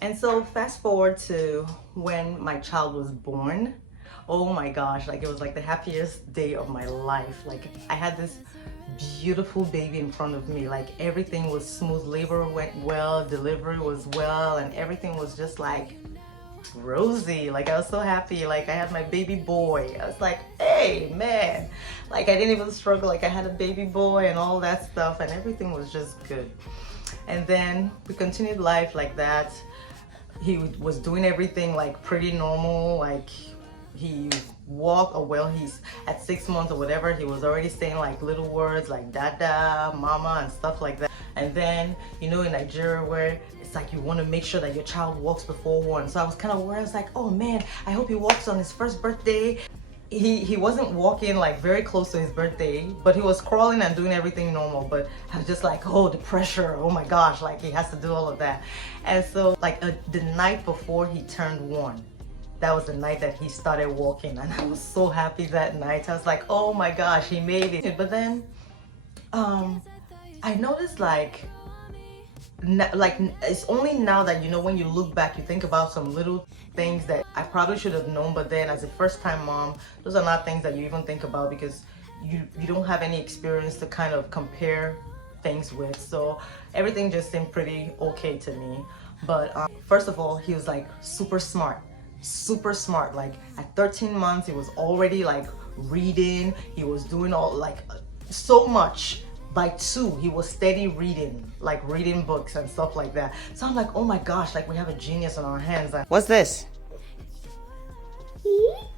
And so fast forward to when my child was born. Oh my gosh, like it was like the happiest day of my life. Like I had this beautiful baby in front of me. Like everything was smooth, labor went well, delivery was well, and everything was just like rosy. Like I was so happy. Like I had my baby boy. I was like, hey man, like I didn't even struggle. Like I had a baby boy and all that stuff, and everything was just good. And then we continued life like that. He was doing everything like pretty normal. Like he walked, or well, he's at 6 months or whatever, he was already saying like little words like dada, mama, and stuff like that. And then, you know, in Nigeria where it's like you want to make sure that your child walks before one. So I was kind of worried. I was like, oh man, I hope he walks on his first birthday. He wasn't walking like very close to his birthday, but he was crawling and doing everything normal. But I was just like, oh, the pressure, oh my gosh, like he has to do all of that. And so like the night before he turned one, that was the night that he started walking, and I was so happy that night. I was like, oh my gosh, he made it. But then I noticed like it's only now that, you know, when you look back, you think about some little things that I probably should have known, but then as a first-time mom, those are not things that you even think about because you don't have any experience to kind of compare things with. So everything just seemed pretty okay to me. But first of all, he was like super smart. Like at 13 months he was already like reading. He was doing all like so much. By 2 he was steady reading, like reading books and stuff like that. So I'm like, oh my gosh, like we have a genius on our hands. What's this?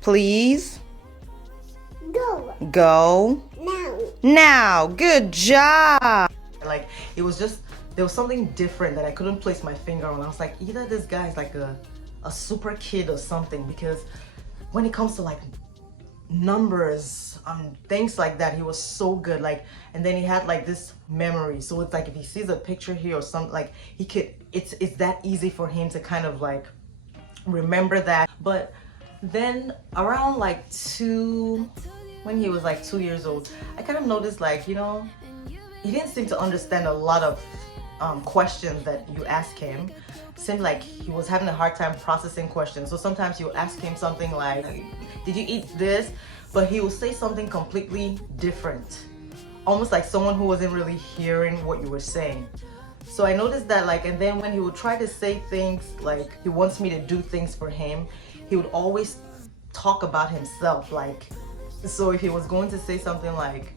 Please go now. Good job. Like it was just, there was something different that I couldn't place my finger on. I was like, either this guy is like a super kid or something, because when it comes to like numbers, things like that, he was so good. Like, and then he had like this memory, so it's like if he sees a picture here or something, like he could, it's that easy for him to kind of like remember that. But then around like 2, when he was like 2 years old, I kind of noticed like, you know, he didn't seem to understand a lot of questions that you ask him. Seemed like he was having a hard time processing questions. So sometimes you ask him something like, did you eat this? But he will say something completely different, almost like someone who wasn't really hearing what you were saying. So I noticed that, like, and then when he would try to say things like he wants me to do things for him, he would always talk about himself. Like, so if he was going to say something like,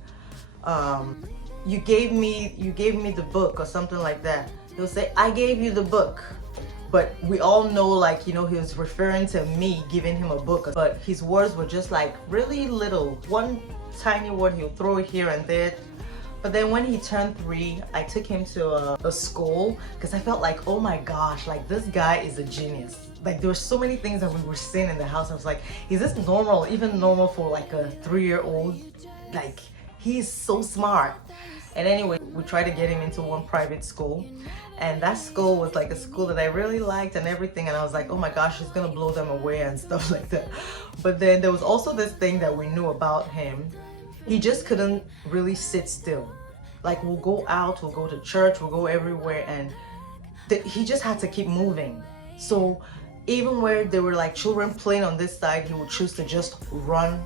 you gave me the book or something like that, he'll say, I gave you the book. But we all know, like, you know, he was referring to me giving him a book, but his words were just like really little, one tiny word, he'll throw it here and there. But then when he turned 3, I took him to a school because I felt like, oh my gosh, like this guy is a genius. Like there were so many things that we were seeing in the house. I was like, is this normal, even normal for like a 3-year-old? Like, he's so smart. And anyway, we tried to get him into one private school, and that school was like a school that I really liked and everything, and I was like, oh my gosh, it's gonna blow them away and stuff like that. But then there was also this thing that we knew about him. He just couldn't really sit still. Like, we'll go out, we'll go to church, we'll go everywhere, and he just had to keep moving. So even where there were like children playing on this side, he would choose to just run.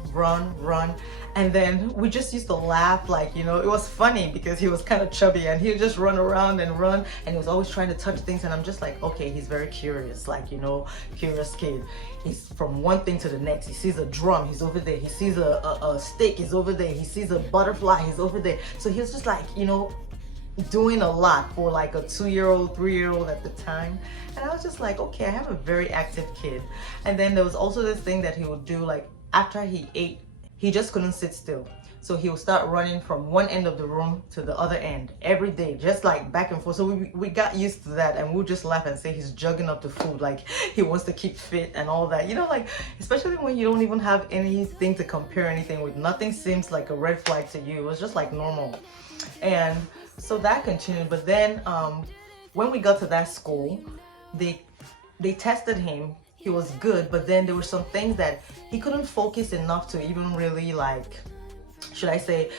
And then we just used to laugh, like, you know, it was funny because he was kind of chubby and he would just run around and run, and he was always trying to touch things, and I'm just like, okay, he's very curious, like, you know, curious kid. He's from one thing to the next. He sees a drum, he's over there. He sees a stick, he's over there. He sees a butterfly, he's over there. So he was just like, you know, doing a lot for like a 2-year-old, 3-year-old at the time. And I was just like, okay, I have a very active kid. And then there was also this thing that he would do, like after he ate, he just couldn't sit still. So he would start running from one end of the room to the other end every day, just like back and forth. So we got used to that, and we would just laugh and say he's jugging up the food, like he wants to keep fit and all that. You know, like, especially when you don't even have anything to compare anything with. Nothing seems like a red flag to you. It was just like normal. And so that continued. But then when we got to that school, they tested him. He was good, but then there were some things that he couldn't focus enough to even really, like, should I say,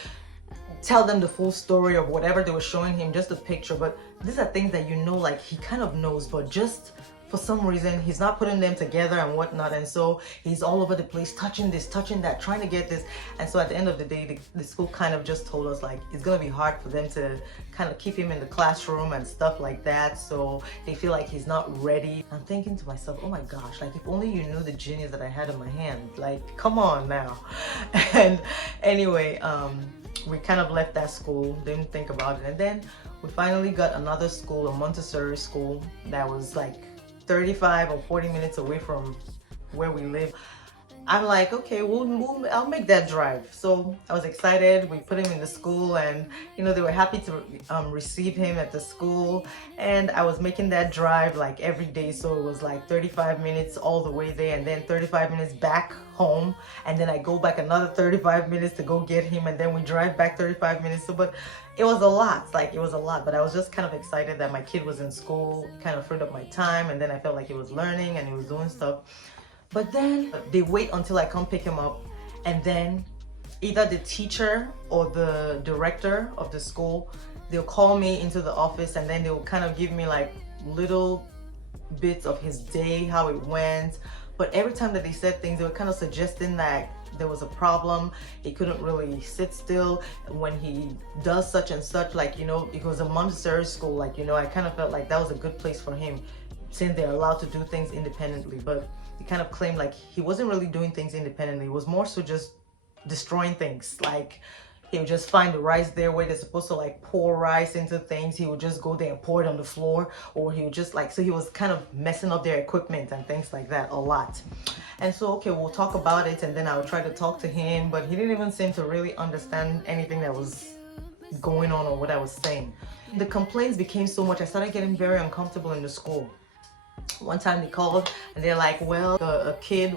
tell them the full story of whatever they were showing him, just a picture. But these are things that, you know, like he kind of knows, but just for some reason he's not putting them together and whatnot, and so he's all over the place touching this, touching that, trying to get this. And so at the end of the day, the school kind of just told us like it's gonna be hard for them to kind of keep him in the classroom and stuff like that, so they feel like he's not ready. I'm thinking to myself, oh my gosh, like if only you knew the genius that I had in my hand, like come on now. And anyway, we kind of left that school, didn't think about it, and then we finally got another school, a Montessori school that was like 35 or 40 minutes away from where we live. I'm like, okay, I'll make that drive. So I was excited. We put him in the school, and you know, they were happy to receive him at the school. And I was making that drive like every day, so it was like 35 minutes all the way there, and then 35 minutes back home, and then I go back another 35 minutes to go get him, and then we drive back 35 minutes. So, but it was a lot, like it was a lot, but I was just kind of excited that my kid was in school. It kind of freed up my time, and then I felt like he was learning and he was doing stuff. But then they wait until I come pick him up, and then either the teacher or the director of the school, they'll call me into the office, and then they'll kind of give me like little bits of his day, how it went. But every time that they said things, they were kind of suggesting that there was a problem. He couldn't really sit still when he does such and such, like, you know, it was a Montessori school, like, you know, I kind of felt like that was a good place for him since they're allowed to do things independently. But he kind of claimed like he wasn't really doing things independently. It was more so just destroying things. Like he would just find the rice there where they're supposed to like pour rice into things. He would just go there and pour it on the floor, or he would just like, so he was kind of messing up their equipment and things like that a lot. And so, okay, we'll talk about it, and then I would try to talk to him, but he didn't even seem to really understand anything that was going on or what I was saying. The complaints became so much, I started getting very uncomfortable in the school. One time they called and they're like, well, a kid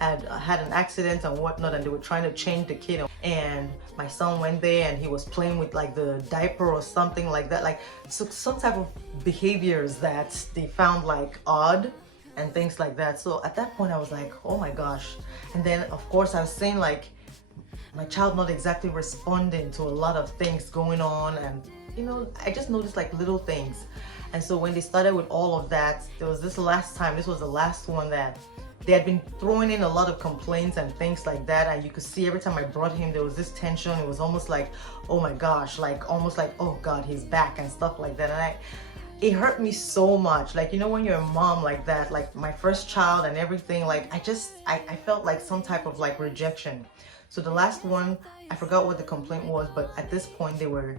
had an accident and whatnot, and they were trying to change the kid, and my son went there and he was playing with like the diaper or something like that, like so, some type of behaviors that they found like odd and things like that. So at that point I was like, oh my gosh. And then of course I was saying like my child not exactly responding to a lot of things going on, and you know, I just noticed like little things. And so when they started with all of that, there was this last time, this was the last one, that they had been throwing in a lot of complaints and things like that, and you could see every time I brought him there was this tension. It was almost like, oh my gosh, like almost like, oh God, he's back and stuff like that. And it hurt me so much. Like, you know, when you're a mom like that, like my first child and everything, like I felt like some type of like rejection. So the last one, I forgot what the complaint was, but at this point they were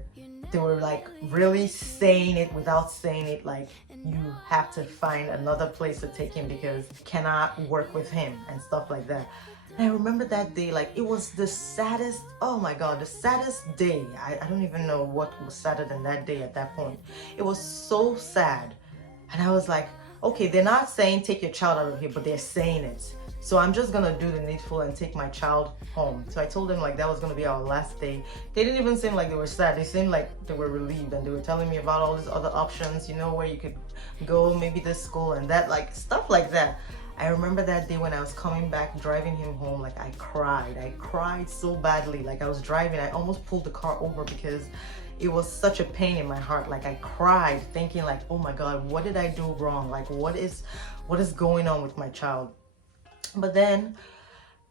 like really saying it without saying it, like you have to find another place to take him because you cannot work with him and stuff like that. And I remember that day, like it was the saddest, oh my God, the saddest day. I don't even know what was sadder than that day at that point. It was so sad. And I was like, okay, they're not saying take your child out of here, but they're saying it. So I'm just gonna do the needful and take my child home. So I told them like that was gonna be our last day. They didn't even seem like they were sad. They seemed like they were relieved, and they were telling me about all these other options, you know, where you could go, maybe this school and that, like stuff like that. I remember that day when I was coming back, driving him home, like I cried so badly. Like I was driving, I almost pulled the car over because it was such a pain in my heart. Like I cried thinking like, oh my God, what did I do wrong? Like what is going on with my child? But then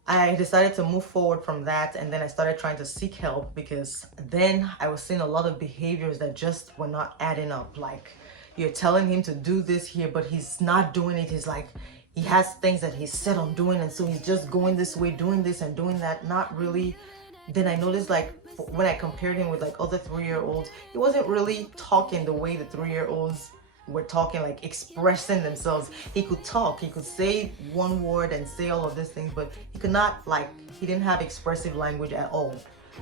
I decided to move forward from that, and then I started trying to seek help, because then I was seeing a lot of behaviors that just were not adding up. Like you're telling him to do this here, but he's not doing it. He's like, he has things that he's set on doing, and so he's just going this way, doing this and doing that, not really. Then I noticed like when I compared him with like other 3-year-olds, he wasn't really talking the way the 3-year-olds were talking, like expressing themselves. He could talk, he could say one word and say all of these things, but he could not, like, he didn't have expressive language at all.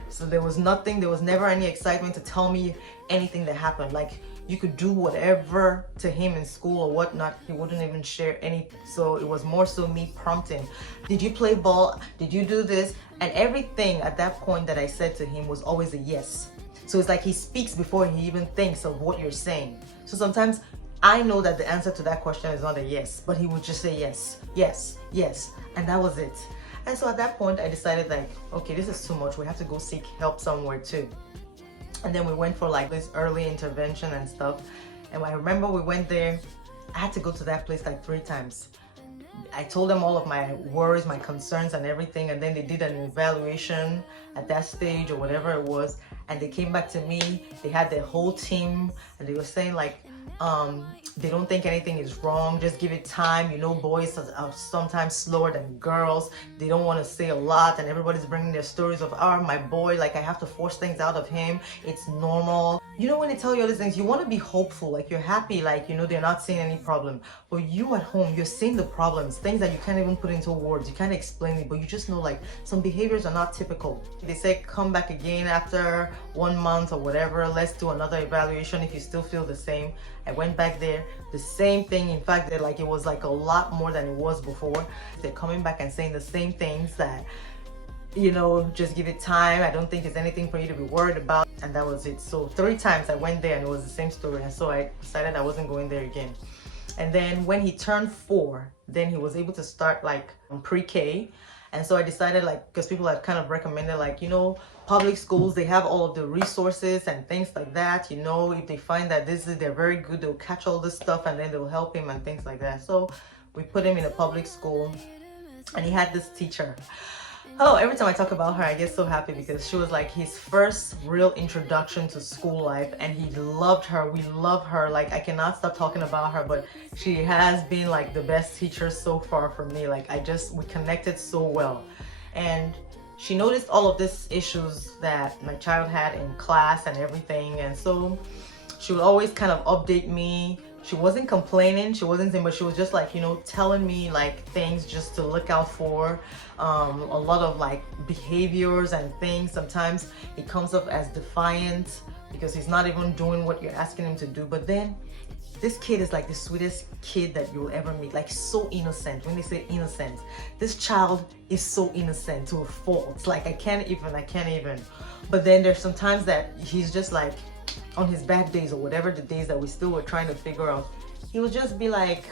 So there was nothing, there was never any excitement to tell me anything that happened. Like you could do whatever to him in school or whatnot, he wouldn't even share anything. So it was more so me prompting, did you play ball, did you do this? And everything at that point that I said to him was always a yes. So it's like he speaks before he even thinks of what you're saying. So sometimes I know that the answer to that question is not a yes, but he would just say yes, yes, yes, and that was it. And so at that point I decided like, okay, this is too much, we have to go seek help somewhere too. And then we went for like this early intervention and stuff. And I remember we went there, I had to go to that place like 3 times. I told them all of my worries, my concerns and everything, and then they did an evaluation at that stage or whatever it was, and they came back to me. They had their whole team and they were saying like, they don't think anything is wrong, just give it time. You know, boys are sometimes slower than girls. They don't want to say a lot, and everybody's bringing their stories of, oh, my boy, like I have to force things out of him. It's normal. You know, when they tell you all these things, you want to be hopeful, like you're happy, like, you know, they're not seeing any problem. But you at home, you're seeing the problems, things that you can't even put into words. You can't explain it, but you just know like some behaviors are not typical. They say come back again after 1 month or whatever. Let's do another evaluation if you still feel the same. I went back there, the same thing. In fact, they're like, it was like a lot more than it was before. They're coming back and saying the same things that, you know, just give it time. I don't think there's anything for you to be worried about. And that was it. So 3 times I went there and it was the same story. And so I decided I wasn't going there again. And then when he turned 4, then he was able to start like pre-K. And so I decided, like, because people had kind of recommended, like, you know, public schools, they have all of the resources and things like that. You know, if they find that they're very good, they'll catch all this stuff and then they'll help him and things like that. So we put him in a public school and he had this teacher. Oh, every time I talk about her, I get so happy because she was like his first real introduction to school life, and he loved her. We love her. Like, I cannot stop talking about her, but she has been like the best teacher so far for me. Like, we connected so well. And she noticed all of these issues that my child had in class and everything. And so she would always kind of update me. She wasn't complaining, she wasn't saying, but she was just like, you know, telling me like things just to look out for. A lot of like behaviors and things. Sometimes he comes up as defiant because he's not even doing what you're asking him to do. But then this kid is like the sweetest kid that you'll ever meet. Like, so innocent. When they say innocent, this child is so innocent to a fault. Like, I can't even. But then there's some times that he's just like, on his bad days or whatever the days that we still were trying to figure out, he would just be like,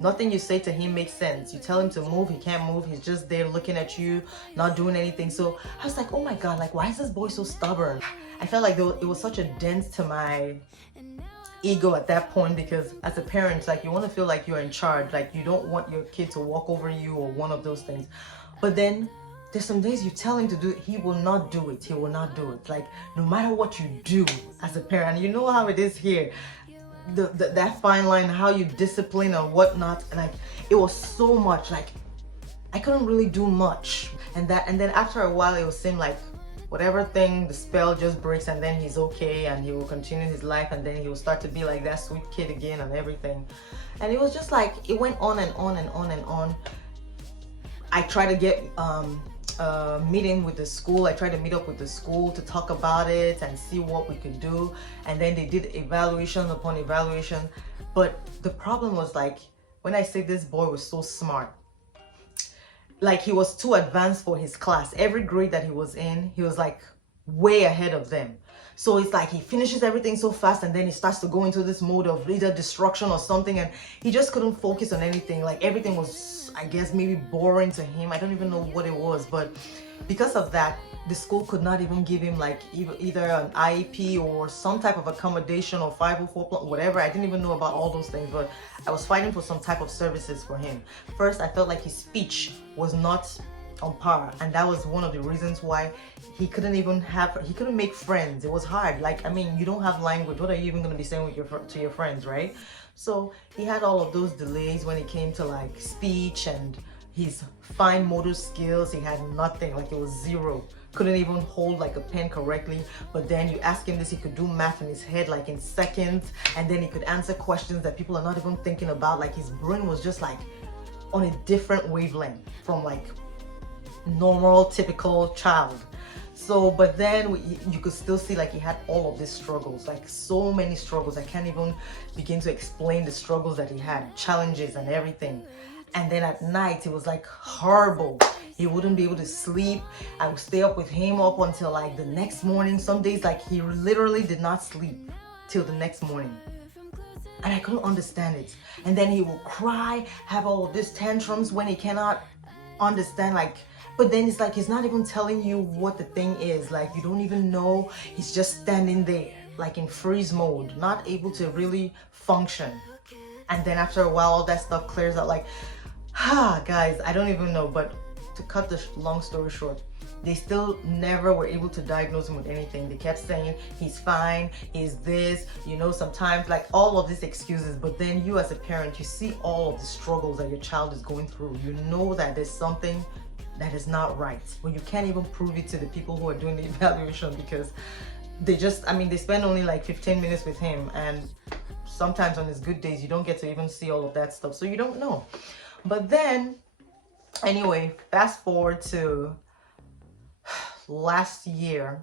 nothing you say to him makes sense. You tell him to move, he can't move. He's just there looking at you, not doing anything. So I was like, oh my God, like, why is this boy so stubborn? I felt like it was such a dent to my ego at that point, because as a parent, like, you want to feel like you're in charge. Like, you don't want your kid to walk over you or one of those things. But then there's some days you tell him to do it, he will not do it. He will not do it. Like, no matter what you do as a parent, you know how it is here. That fine line, how you discipline and whatnot. And like, it was so much. Like, I couldn't really do much. And then after a while, it would seem like whatever thing, the spell just breaks, and then he's okay and he will continue his life, and then he will start to be like that sweet kid again and everything. And it was just like, it went on and on and on and on. I tried to get meeting with the school. I tried to meet up with the school to talk about it and see what we could do. And then they did evaluation upon evaluation. But the problem was, like, when I say this boy was so smart, like, he was too advanced for his class. Every grade that he was in, he was like way ahead of them. So it's like he finishes everything so fast, and then he starts to go into this mode of either destruction or something, and he just couldn't focus on anything. Like, everything was, I guess, maybe boring to him. I don't even know what it was, but because of that, the school could not even give him like either an IEP or some type of accommodation or 504 plan, whatever. I didn't even know about all those things, but I was fighting for some type of services for him. First, I felt like his speech was not on par, and that was one of the reasons why he couldn't make friends. It was hard. Like, I mean, you don't have language, what are you even going to be saying with to your friends, right? So he had all of those delays when it came to like speech and his fine motor skills. He had nothing. Like, it was zero. Couldn't even hold like a pen correctly. But then you ask him this, he could do math in his head like in seconds, and then he could answer questions that people are not even thinking about. Like, his brain was just like on a different wavelength from like normal, typical child. So, but then you could still see like he had all of these struggles, like so many struggles. I can't even begin to explain the struggles that he had, challenges and everything. And then at night, it was like horrible. He wouldn't be able to sleep. I would stay up with him up until like the next morning. Some days, like, he literally did not sleep till the next morning. And I couldn't understand it. And then he will cry, have all of these tantrums when he cannot understand, like, but then it's like he's not even telling you what the thing is. Like, you don't even know. He's just standing there, like in freeze mode, not able to really function. And then after a while, all that stuff clears out. Like, guys, I don't even know. But to cut the long story short, they still never were able to diagnose him with anything. They kept saying he's fine, he's this, you know, sometimes like all of these excuses. But then you as a parent, you see all of the struggles that your child is going through. You know that there's something that is not right, but you can't even prove it to the people who are doing the evaluation, because they just, I mean, they spend only like 15 minutes with him, and sometimes on his good days you don't get to even see all of that stuff, so you don't know. But then anyway, fast forward to last year.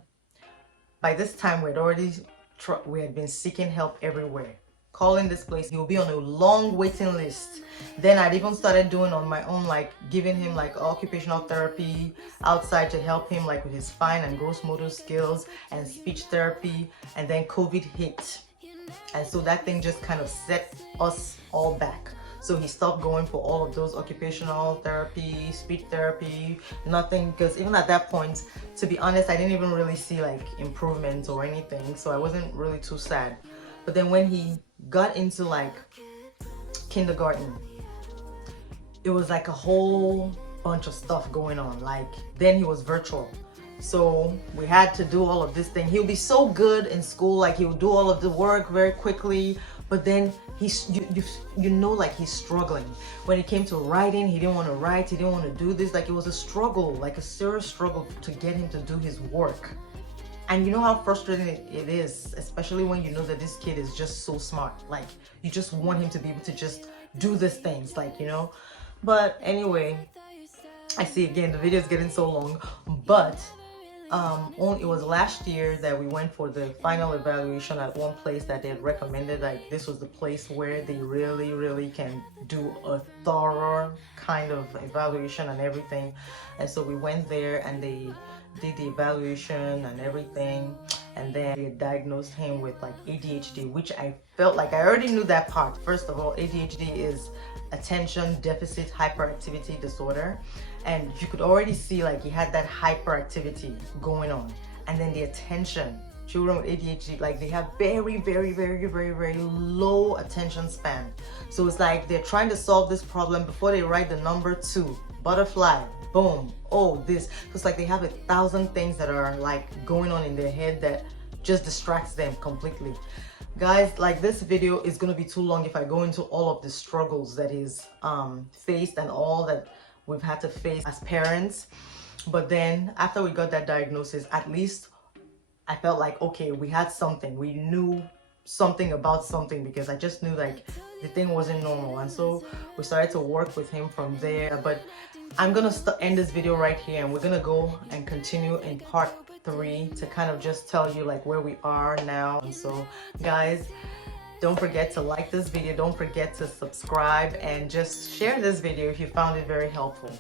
By this time we had been seeking help everywhere, calling this place. He'll be on a long waiting list. Then I'd even started doing on my own, like giving him like occupational therapy outside to help him like with his fine and gross motor skills, and speech therapy. And then COVID hit, and so that thing just kind of set us all back. So he stopped going for all of those occupational therapy, speech therapy, nothing, because even at that point, to be honest, I didn't even really see like improvements or anything, so I wasn't really too sad. But then when he got into like kindergarten, it was like a whole bunch of stuff going on. Like then he was virtual, so we had to do all of this thing. He'll be so good in school, like he'll do all of the work very quickly, but then you know, like he's struggling. When it came to writing, he didn't want to write, he didn't want to do this. Like it was a struggle, like a serious struggle to get him to do his work. And you know how frustrating it is, especially when you know that this kid is just so smart. Like you just want him to be able to just do these things, like, you know. But anyway, I see again the video is getting so long, but it was last year that we went for the final evaluation at one place that they had recommended. Like this was the place where they really can do a thorough kind of evaluation and everything. And so we went there and they did the evaluation and everything, and then they diagnosed him with like ADHD, which I felt like I already knew that part. First of all, ADHD is attention deficit hyperactivity disorder, and you could already see like he had that hyperactivity going on. And then the attention, children with ADHD, like they have very low attention span. So it's like they're trying to solve this problem before they write the number 2, butterfly, boom, oh this. It's like they have 1,000 things that are like going on in their head that just distracts them completely. Guys, like this video is going to be too long if I go into all of the struggles that he's faced and all that we've had to face as parents. But then after we got that diagnosis, at least I felt like, okay, we had something. We knew something about something, because I just knew like the thing wasn't normal. And so we started to work with him from there. But I'm going to end this video right here, and we're going to go and continue in part 3 to kind of just tell you like where we are now. And so guys, don't forget to like this video, don't forget to subscribe, and just share this video if you found it very helpful.